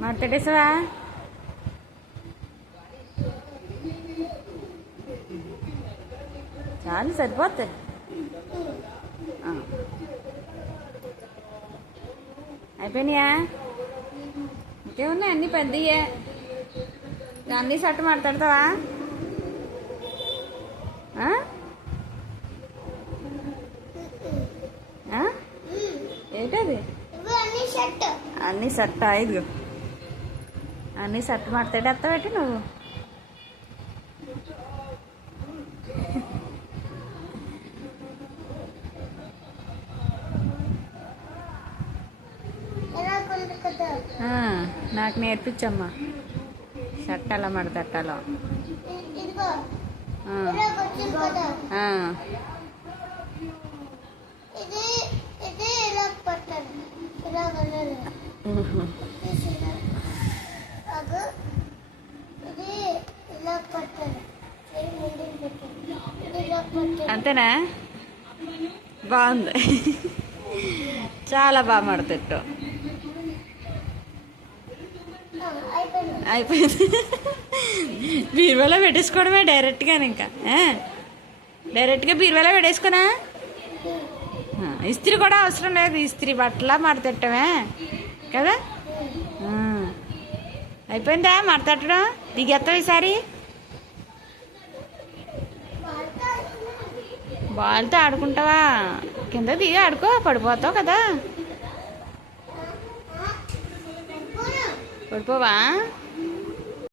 మడతడేసావా? చాలు సరిపోతుంది. అయిపోయినాయా? ఇంకేమున్నాయి? అన్నీ పెద్దయే. అన్నీ షర్ట్ మాట్లాడతావా? ఏంటది? అన్నీ షర్ట్. ఇదిగో అన్నీ షర్ట్ మాట్లాడేస్తావేటి నువ్వు? నాకు నేర్పించమ్మా షర్ట్ ఎలా మడతట్టాలో. అంతేనా? బాగుంది. చాలా బాగా మడతట్టు. అయిపోయింది. బీరువాలో పెట్టేసుకోవడమే డైరెక్ట్గా. ఇంకా డైరెక్ట్గా బీరువాలో పెట్టేసుకున్నా. ఇస్త్రీ కూడా అవసరం లేదు. ఇస్త్రీ బట్టలా మడతట్టమే కదా. అయిపోయిందా మడతట్టడం? దిగేస్తావు ఈసారి? బాల్తో ఆడుకుంటావా? కింద దిగి ఆడుకో, పడిపోతావు కదా. పడిపోవా?